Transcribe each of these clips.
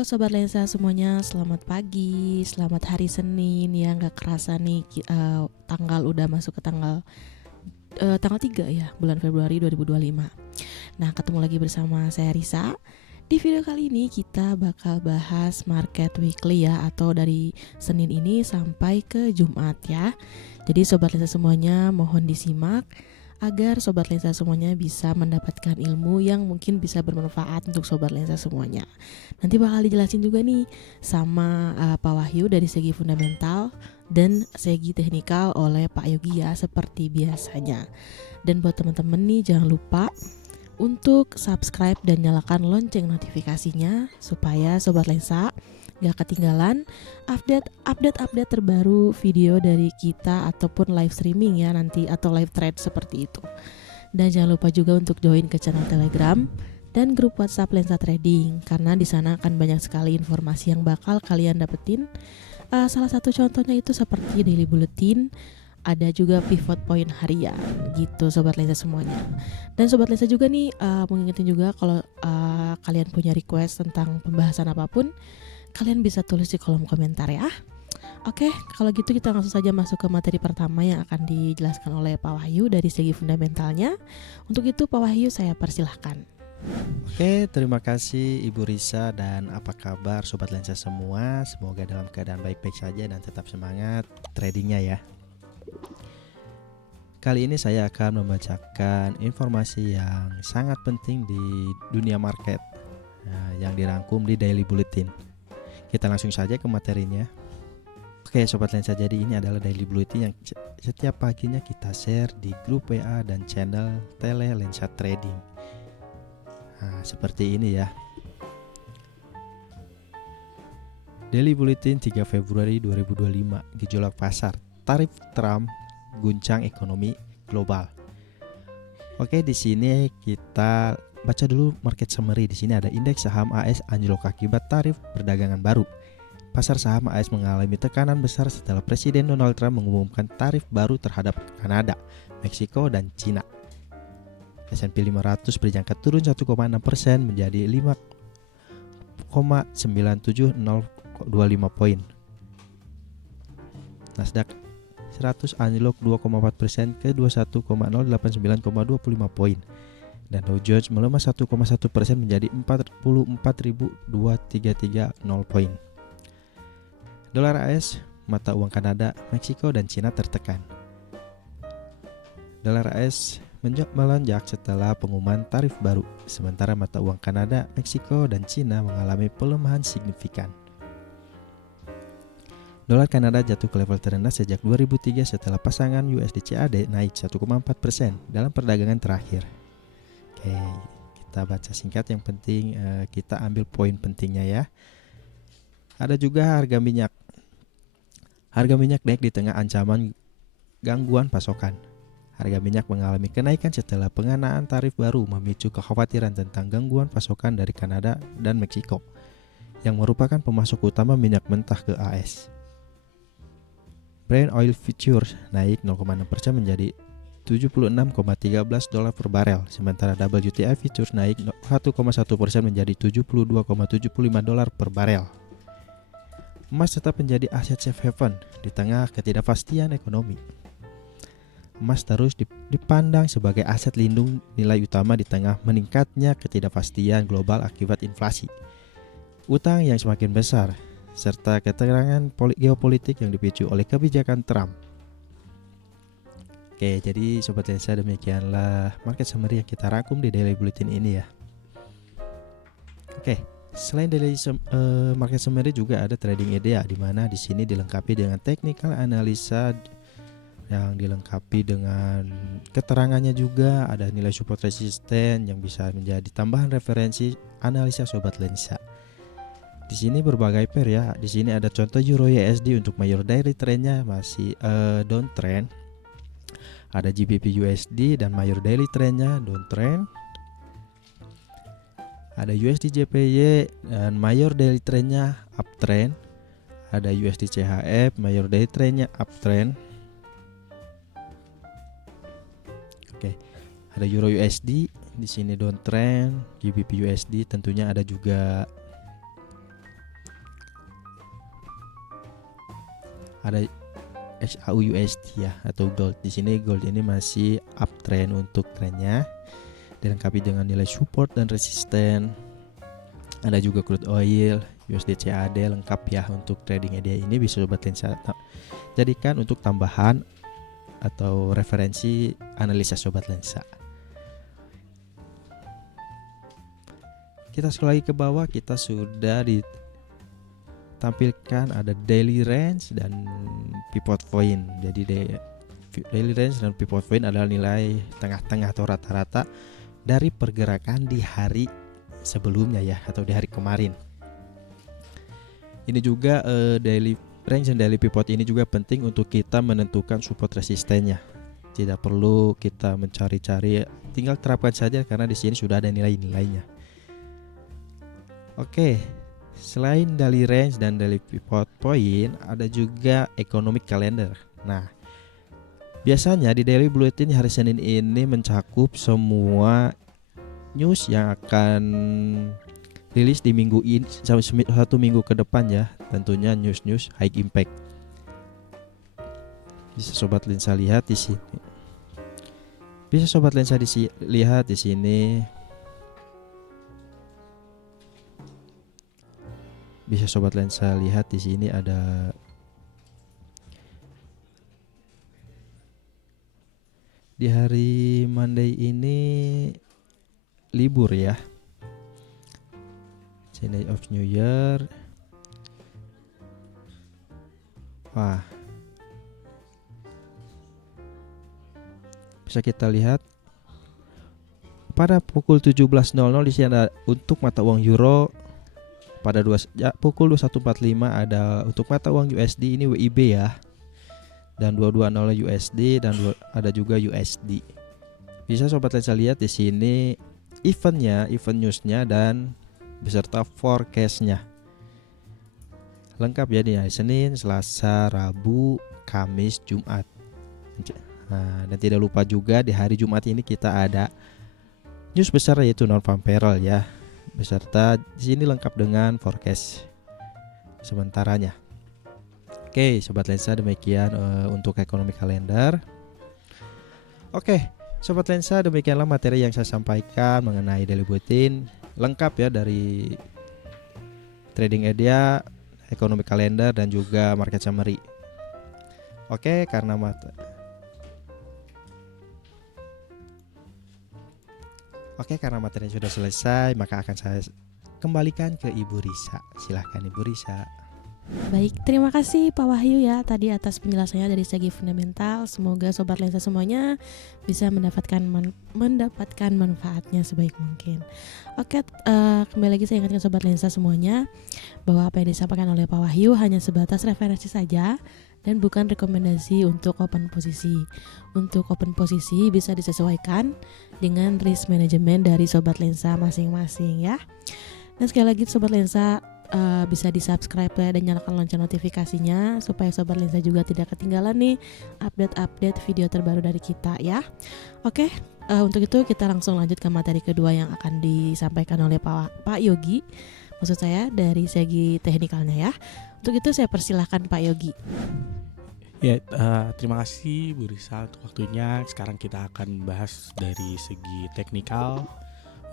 Halo Sobat Lensa semuanya, selamat pagi, selamat hari Senin ya, nggak kerasa nih tanggal udah masuk ke tanggal 3 ya, bulan Februari 2025. Nah, ketemu lagi bersama saya Risa. Di video kali ini kita bakal bahas market weekly ya, atau dari Senin ini sampai ke Jumat ya. Jadi Sobat Lensa semuanya mohon disimak agar Sobat Lensa semuanya bisa mendapatkan ilmu yang mungkin bisa bermanfaat untuk Sobat Lensa semuanya. Nanti bakal dijelasin juga nih sama Pak Wahyu dari segi fundamental dan segi teknikal oleh Pak Yogi ya, seperti biasanya. Dan buat teman-teman nih, jangan lupa untuk subscribe dan nyalakan lonceng notifikasinya supaya Sobat Lensa gak ketinggalan update terbaru video dari kita ataupun live streaming ya nanti, atau live thread seperti itu. Dan jangan lupa juga untuk join ke channel Telegram dan grup WhatsApp Lensa Trading, karena di sana akan banyak sekali informasi yang bakal kalian dapetin. Salah satu contohnya itu seperti daily bulletin, ada juga pivot point harian gitu Sobat Lensa semuanya. Dan Sobat Lensa juga nih mau ngingetin juga kalau kalian punya request tentang pembahasan apapun, kalian bisa tulis di kolom komentar ya. Oke, kalau gitu kita langsung saja masuk ke materi pertama yang akan dijelaskan oleh Pak Wahyu dari segi fundamentalnya. Untuk itu Pak Wahyu, saya persilahkan. Oke, terima kasih Ibu Risa, dan apa kabar Sobat Lensa semua? Semoga dalam keadaan baik-baik saja dan tetap semangat tradingnya ya. Kali ini saya akan membacakan informasi yang sangat penting di dunia market yang dirangkum di Daily Bulletin. Kita langsung saja ke materinya. Oke Sobat Lensa, jadi ini adalah Daily Bulletin yang setiap paginya kita share di grup WA dan channel Tele Lensa Trading. Nah, seperti ini ya. Daily Bulletin 3 Februari 2025, gejolak pasar, tarif Trump guncang ekonomi global. Oke, di sini kita baca dulu market summary. Di sini ada indeks saham AS anjlok akibat tarif perdagangan baru. Pasar saham AS mengalami tekanan besar setelah Presiden Donald Trump mengumumkan tarif baru terhadap Kanada, Meksiko, dan Cina. S&P 500 berjangka turun 1,6% menjadi 5,97025 poin. Nasdaq 100 anjlok 2,4% ke 21,089,25 poin. Dan Dow Jones melemah 1,1% menjadi 44.233 poin. Dolar AS, mata uang Kanada, Meksiko, dan Cina tertekan. Dolar AS melonjak setelah pengumuman tarif baru, sementara mata uang Kanada, Meksiko, dan Cina mengalami pelemahan signifikan. Dolar Kanada jatuh ke level terendah sejak 2003 setelah pasangan USD CAD naik 1,4% dalam perdagangan terakhir. Oke, kita baca singkat, yang penting kita ambil poin pentingnya ya. Ada juga harga minyak. Harga minyak naik di tengah ancaman gangguan pasokan. Harga minyak mengalami kenaikan setelah pengenaan tarif baru memicu kekhawatiran tentang gangguan pasokan dari Kanada dan Meksiko, yang merupakan pemasok utama minyak mentah ke AS. Brent Oil Futures naik 0,6% menjadi 76,13 dolar per barel, sementara WTI Futures naik 1,1% menjadi 72,75 dolar per barel. Emas tetap menjadi aset safe haven di tengah ketidakpastian ekonomi. Emas terus dipandang sebagai aset lindung nilai utama di tengah meningkatnya ketidakpastian global akibat inflasi, utang yang semakin besar, serta ketegangan geopolitik yang dipicu oleh kebijakan Trump. Oke, jadi Sobat Lensa, demikianlah market summary yang kita rangkum di Daily Bulletin ini ya. Oke, selain daily market summary juga ada trading idea, di mana di sini dilengkapi dengan technical analisa yang dilengkapi dengan keterangannya juga, ada nilai support resisten yang bisa menjadi tambahan referensi analisa Sobat Lensa. Di sini berbagai pair ya. Di sini ada contoh Euro USD untuk major daily trendnya masih downtrend. Ada GBP USD dan major daily trendnya downtrend. Ada USD JPY dan major daily trendnya uptrend. Ada USD CHF major daily trendnya uptrend. Oke, ada Euro USD, di sini downtrend. GBP USD tentunya ada juga ada XAUUSD ya atau gold. Di sini gold ini masih uptrend untuk trennya, dilengkapi dengan nilai support dan resisten. Ada juga crude oil, USD CAD lengkap ya untuk tradingnya dia ini. Bisa sobat lensa jadikan untuk tambahan atau referensi analisa sobat lensa. Kita scroll lagi ke bawah, kita sudah ditampilkan ada daily range dan pivot point. Jadi daily range dan pivot point adalah nilai tengah-tengah atau rata-rata dari pergerakan di hari sebelumnya ya, atau di hari kemarin. Ini juga daily range dan daily pivot ini juga penting untuk kita menentukan support resistennya. Tidak perlu kita mencari-cari, tinggal terapkan saja karena di sini sudah ada nilai-nilainya. Oke, selain daily range dan daily pivot point, ada juga economic calendar. Nah, biasanya di daily bulletin hari Senin ini mencakup semua news yang akan rilis di minggu ini sampai 1 minggu ke depan ya. Tentunya news high impact. Bisa sobat lensa lihat di sini. Lihat di sini. Bisa sobat lensa lihat di sini ada di hari Monday ini libur ya. Day of New Year. Wah. Bisa kita lihat pada pukul 17.00 di sini ada untuk mata uang euro. Pada pukul 21.45 ada untuk mata uang USD, ini WIB ya. Dan 22.00 USD dan ada juga USD. Bisa sobat lensa lihat di sini event newsnya dan beserta forecastnya. Lengkap ya di hari Senin, Selasa, Rabu, Kamis, Jumat. Nah, dan tidak lupa juga di hari Jumat ini kita ada news besar yaitu non-farm payroll ya. Beserta di sini lengkap dengan forecast sementaranya. Oke, sobat lensa demikian untuk ekonomi kalender. Oke, sobat lensa demikianlah materi yang saya sampaikan mengenai daily bulletin. Lengkap ya dari trading idea, ekonomi kalender dan juga market summary. Oke, karena materinya sudah selesai, maka akan saya kembalikan ke Ibu Risa. Silahkan Ibu Risa. Baik, terima kasih Pak Wahyu ya tadi atas penjelasannya dari segi fundamental. Semoga sobat lensa semuanya bisa mendapatkan manfaatnya sebaik mungkin. Oke, kembali lagi saya ingatkan sobat lensa semuanya bahwa apa yang disampaikan oleh Pak Wahyu hanya sebatas referensi saja dan bukan rekomendasi untuk open posisi. Untuk open posisi bisa disesuaikan dengan risk management dari sobat lensa masing-masing ya. Dan sekali lagi sobat lensa bisa di subscribe ya dan nyalakan lonceng notifikasinya supaya sobat lensa juga tidak ketinggalan nih update video terbaru dari kita ya. Oke, untuk itu kita langsung lanjut ke materi kedua yang akan disampaikan oleh Pak Yogi. Maksud saya dari segi teknikalnya ya. Untuk itu saya persilahkan Pak Yogi. Ya, terima kasih Bu Risa untuk waktunya. Sekarang kita akan bahas dari segi teknikal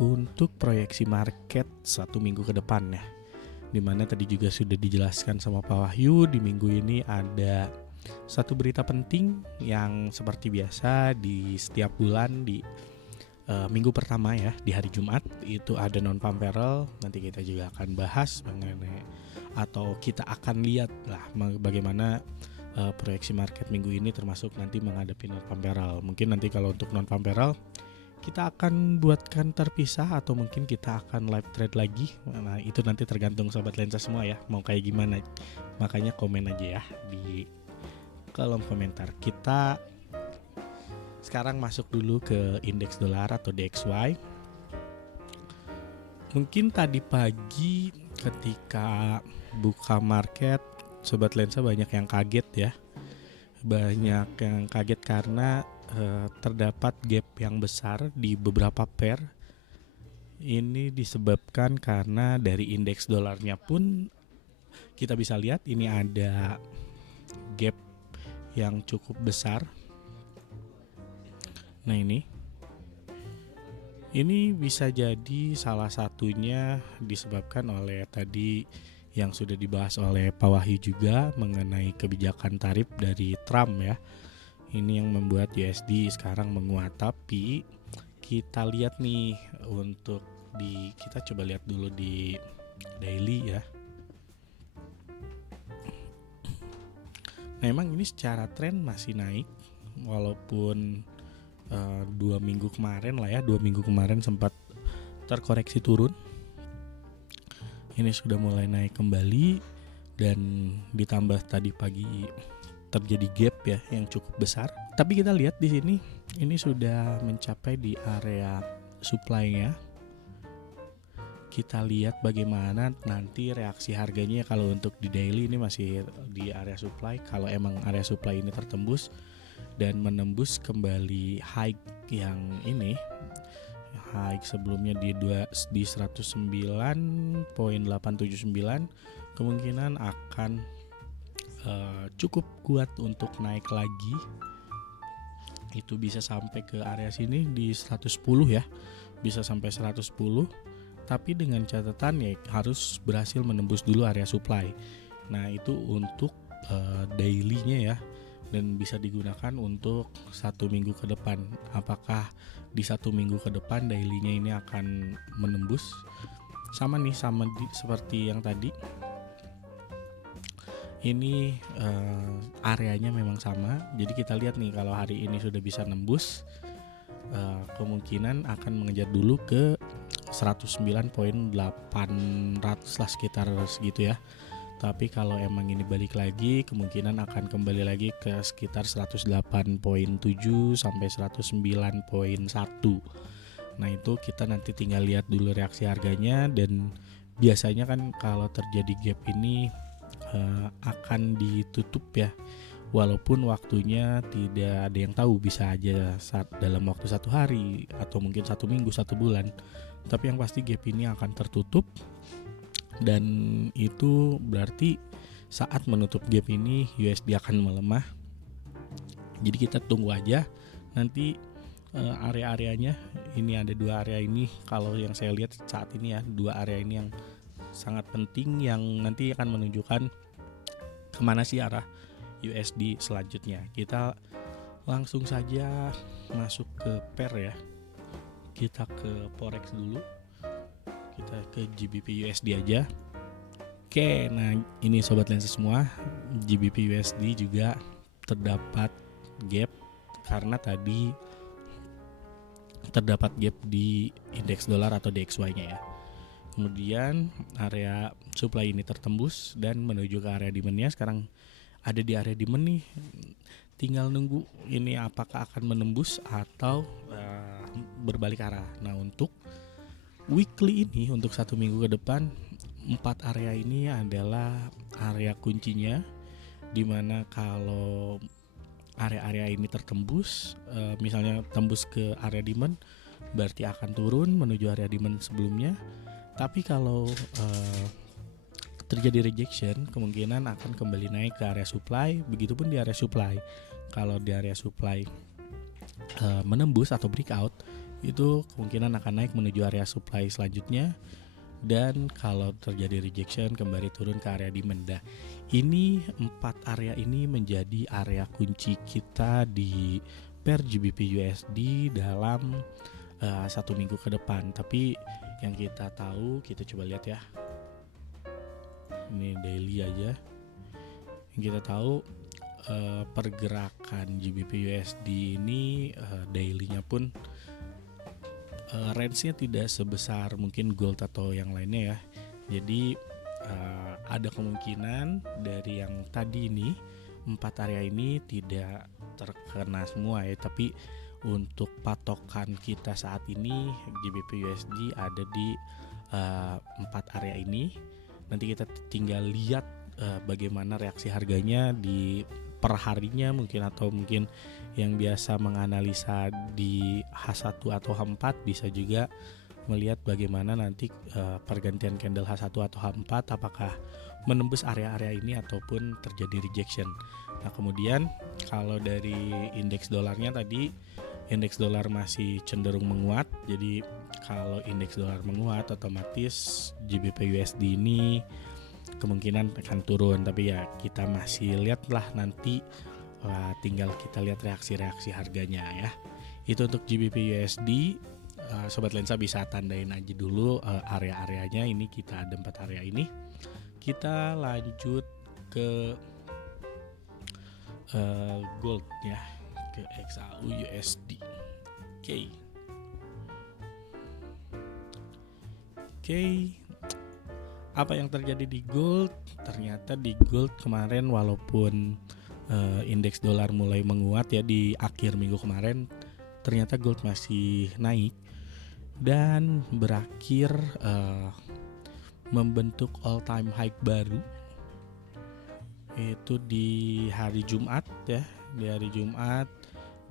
untuk proyeksi market 1 minggu ke depan ya. Dimana tadi juga sudah dijelaskan sama Pak Wahyu, di minggu ini ada satu berita penting yang seperti biasa di setiap bulan di minggu pertama ya, di hari Jumat itu ada non-farm payroll. Nanti kita juga akan bahas mengenai atau kita akan lihat lah bagaimana proyeksi market minggu ini termasuk nanti menghadapi non-farm payroll. Mungkin nanti kalau untuk non-farm payroll kita akan buatkan terpisah atau mungkin kita akan live trade lagi. Nah, itu nanti tergantung sobat lensa semua ya, mau kayak gimana. Makanya komen aja ya di kolom komentar. Kita sekarang masuk dulu ke indeks dolar atau DXY. Mungkin tadi pagi ketika buka market sobat lensa banyak yang kaget ya. Banyak yang kaget karena terdapat gap yang besar di beberapa pair. Ini disebabkan karena dari indeks dolarnya pun kita bisa lihat ini ada gap yang cukup besar. Nah ini bisa jadi salah satunya disebabkan oleh tadi yang sudah dibahas oleh Pak Wahyu juga mengenai kebijakan tarif dari Trump ya. Ini yang membuat USD sekarang menguat. Tapi kita lihat nih untuk kita coba lihat dulu di daily ya. Nah, memang ini secara tren masih naik walaupun 2 minggu kemarin sempat terkoreksi turun. Ini sudah mulai naik kembali dan ditambah tadi pagi terjadi gap ya yang cukup besar. Tapi kita lihat di sini ini sudah mencapai di area supply-nya. Kita lihat bagaimana nanti reaksi harganya. Kalau untuk di daily ini masih di area supply. Kalau emang area supply ini tertembus dan menembus kembali high yang ini, high sebelumnya di 109.879, kemungkinan akan cukup kuat untuk naik lagi. Itu bisa sampai ke area sini di 110 ya, bisa sampai 110. Tapi dengan catatan ya harus berhasil menembus dulu area supply. Nah itu untuk daily-nya ya, dan bisa digunakan untuk 1 minggu ke depan. Apakah di 1 minggu ke depan daily-nya ini akan menembus? Sama seperti yang tadi. Ini areanya memang sama. Jadi kita lihat nih kalau hari ini sudah bisa nembus, kemungkinan akan mengejar dulu ke 109.800 lah, sekitar segitu ya. Tapi kalau emang ini balik lagi, kemungkinan akan kembali lagi ke sekitar 108.7 sampai 109.1. Nah itu kita nanti tinggal lihat dulu reaksi harganya. Dan biasanya kan kalau terjadi gap ini akan ditutup ya, walaupun waktunya tidak ada yang tahu, bisa aja dalam waktu 1 hari atau mungkin 1 minggu, 1 bulan. Tapi yang pasti gap ini akan tertutup, dan itu berarti saat menutup gap ini USD akan melemah. Jadi kita tunggu aja nanti area-areanya. Ini ada 2 area ini, kalau yang saya lihat saat ini ya, 2 area ini yang sangat penting, yang nanti akan menunjukkan kemana sih arah USD selanjutnya. Kita langsung saja masuk ke pair ya. Kita ke forex dulu. Kita ke GBP USD aja. Oke, nah ini sobat lensa semua, GBP USD juga terdapat gap karena tadi terdapat gap di indeks dolar atau DXY-nya ya. Kemudian area supply ini tertembus dan menuju ke area demand-nya. Sekarang ada di area demand nih, tinggal nunggu ini apakah akan menembus atau berbalik arah. Nah untuk weekly ini, untuk 1 minggu ke depan, 4 area ini adalah area kuncinya, dimana kalau area-area ini tertembus, misalnya tembus ke area demand, berarti akan turun menuju area demand sebelumnya. Tapi kalau terjadi rejection, kemungkinan akan kembali naik ke area supply. Begitupun di area supply, kalau di area supply menembus atau breakout, itu kemungkinan akan naik menuju area supply selanjutnya. Dan kalau terjadi rejection, kembali turun ke area demand. Nah, ini 4 area ini menjadi area kunci kita di pair GBP USD dalam 1 minggu ke depan. Tapi yang kita tahu, kita coba lihat ya, ini daily aja. Yang kita tahu pergerakan GBP USD ini daily-nya pun range-nya tidak sebesar mungkin gold atau yang lainnya ya. Jadi ada kemungkinan dari yang tadi ini 4 area ini tidak terkena semua ya. Tapi untuk patokan kita saat ini GBP USD ada di 4 area ini. Nanti kita tinggal lihat bagaimana reaksi harganya di perharinya mungkin, atau mungkin yang biasa menganalisa di H1 atau H4 bisa juga melihat bagaimana nanti pergantian candle H1 atau H4 apakah menembus area-area ini ataupun terjadi rejection. Nah, kemudian kalau dari indeks dolarnya tadi, indeks dolar masih cenderung menguat. Jadi kalau indeks dolar menguat, otomatis GBP USD ini kemungkinan akan turun. Tapi ya kita masih lihatlah nanti, tinggal kita lihat reaksi-reaksi harganya ya. Itu untuk GBP USD. Sobat Lensa bisa tandain aja dulu area-areanya. Ini kita ada 4 area ini. Kita lanjut ke gold ya, ke XAU USD. Oke. Apa yang terjadi di gold? Ternyata di gold kemarin walaupun indeks dolar mulai menguat ya di akhir minggu kemarin, ternyata gold masih naik dan berakhir membentuk all time high baru, itu di hari Jumat ya, di hari Jumat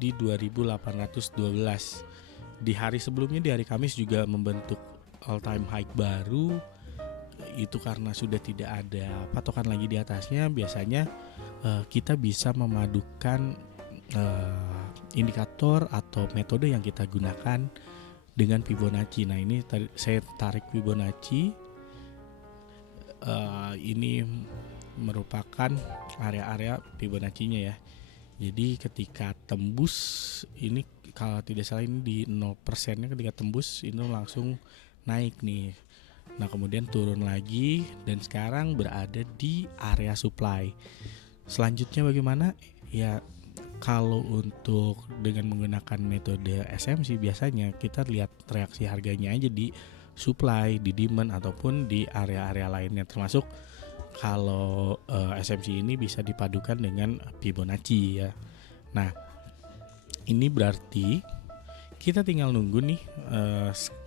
di 2812. Di hari sebelumnya, di hari Kamis juga membentuk all time high baru. Itu karena sudah tidak ada patokan lagi di atasnya. Biasanya kita bisa memadukan indikator atau metode yang kita gunakan dengan Fibonacci. Nah, ini saya tarik Fibonacci. Ini merupakan area-area Fibonacci-nya ya. Jadi ketika tembus ini, kalau tidak salah ini di 0%-nya, ketika tembus ini langsung naik nih. Nah, kemudian turun lagi dan sekarang berada di area supply. Selanjutnya bagaimana? Ya, kalau untuk dengan menggunakan metode SMC biasanya kita lihat reaksi harganya aja di supply, di demand ataupun di area-area lainnya, termasuk kalau SMC ini bisa dipadukan dengan Fibonacci ya. Nah, ini berarti kita tinggal nunggu nih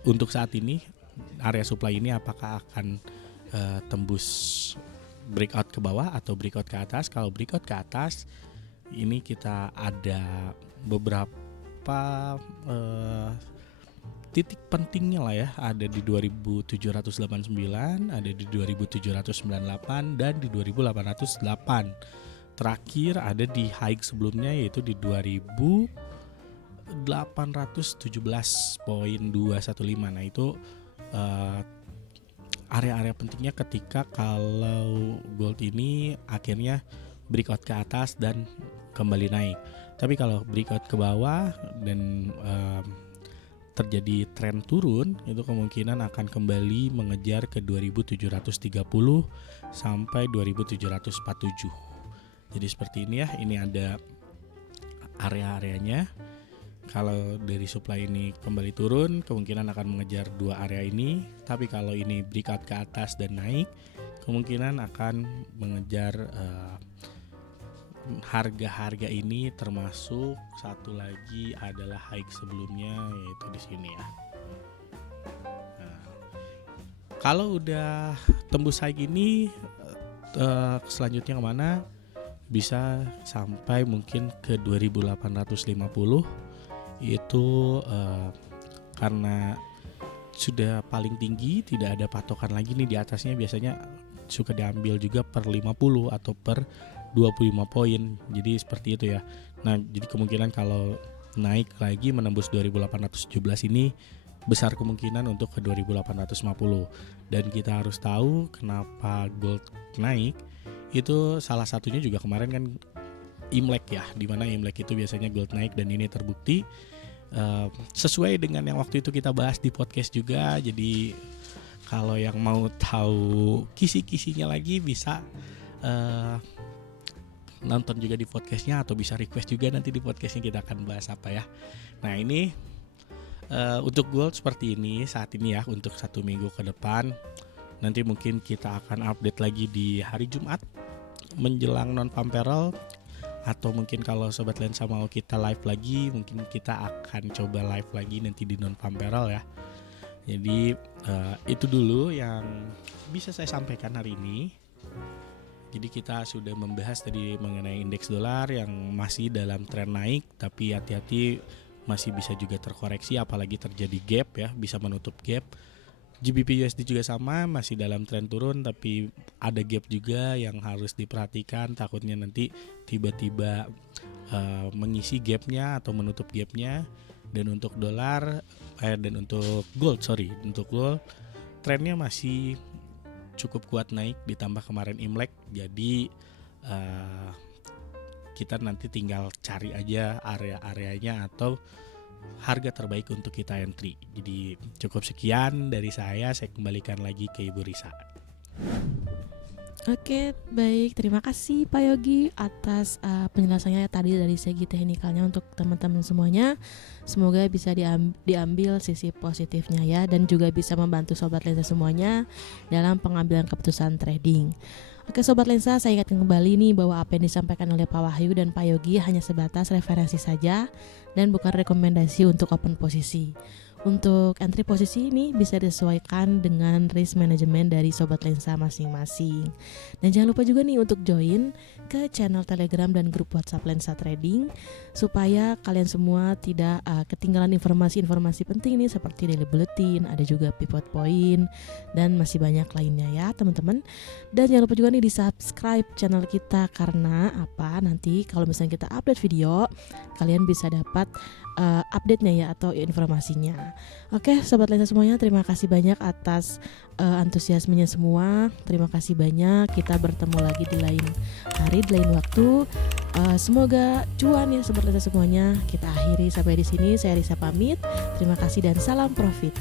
untuk saat ini area supply ini apakah akan tembus breakout ke bawah atau breakout ke atas. Kalau breakout ke atas, ini kita ada beberapa titik pentingnya lah ya. Ada di 2789, ada di 2798 dan di 2808. Terakhir ada di high sebelumnya yaitu di 2817.215. Nah, itu area-area pentingnya ketika kalau gold ini akhirnya breakout ke atas dan kembali naik. Tapi kalau breakout ke bawah dan terjadi tren turun, itu kemungkinan akan kembali mengejar ke 2730 sampai 2747. Jadi seperti ini ya, ini ada area-areanya. Kalau dari supply ini kembali turun, kemungkinan akan mengejar dua area ini. Tapi kalau ini breakout ke atas dan naik, kemungkinan akan mengejar harga-harga ini, termasuk satu lagi adalah high sebelumnya yaitu di sini ya. Nah, kalau udah tembus high ini, selanjutnya kemana? Bisa sampai mungkin ke 2850. Itu karena sudah paling tinggi, tidak ada patokan lagi nih di atasnya. Biasanya suka diambil juga per 50 atau per 25 poin. Jadi seperti itu ya. Nah, jadi kemungkinan kalau naik lagi menembus 2817 ini besar kemungkinan untuk ke 2850. Dan kita harus tahu kenapa gold naik. Itu salah satunya juga kemarin kan Imlek ya, dimana Imlek itu biasanya gold naik, dan ini terbukti sesuai dengan yang waktu itu kita bahas di podcast juga. Jadi kalau yang mau tahu kisi-kisinya lagi bisa nonton juga di podcastnya, atau bisa request juga nanti di podcastnya kita akan bahas apa ya. Nah, ini untuk gold seperti ini saat ini ya, untuk 1 minggu ke depan. Nanti mungkin kita akan update lagi di hari Jumat menjelang non-farm payroll, atau mungkin kalau Sobat Lensa mau kita live lagi, mungkin kita akan coba live lagi nanti di non-farm payroll ya. Jadi itu dulu yang bisa saya sampaikan hari ini. Jadi kita sudah membahas tadi mengenai indeks dolar yang masih dalam tren naik, tapi hati-hati masih bisa juga terkoreksi apalagi terjadi gap ya, bisa menutup gap. GBP USD juga sama, masih dalam tren turun tapi ada gap juga yang harus diperhatikan, takutnya nanti tiba-tiba mengisi gapnya atau menutup gapnya. Dan untuk untuk gold trennya masih cukup kuat naik, ditambah kemarin Imlek, jadi kita nanti tinggal cari aja area-areanya atau harga terbaik untuk kita entry. Jadi cukup sekian dari saya kembalikan lagi ke Ibu Risa. Oke, baik. Terima kasih Pak Yogi atas penjelasannya tadi dari segi teknikalnya untuk teman-teman semuanya. Semoga bisa diambil sisi positifnya ya, dan juga bisa membantu Sobat Lensa semuanya dalam pengambilan keputusan trading. Oke Sobat Lensa, saya ingatkan kembali nih bahwa apa yang disampaikan oleh Pak Wahyu dan Pak Yogi hanya sebatas referensi saja dan bukan rekomendasi untuk open posisi. Untuk entry posisi ini bisa disesuaikan dengan risk management dari Sobat Lensa masing-masing. Dan jangan lupa juga nih untuk join ke channel Telegram dan grup WhatsApp Lensa Trading supaya kalian semua tidak ketinggalan informasi-informasi penting nih seperti daily bulletin, ada juga pivot point dan masih banyak lainnya ya teman-teman. Dan jangan lupa juga nih di subscribe channel kita, karena apa, nanti kalau misalnya kita update video kalian bisa dapat update-nya ya atau informasinya. Oke Sobat Lensa semuanya, terima kasih banyak atas antusiasmenya semua. Terima kasih banyak, kita bertemu lagi di lain hari, di lain waktu. Semoga cuan ya Sobat Lensa semuanya. Kita akhiri sampai di sini. Saya Risa pamit. Terima kasih dan salam profit.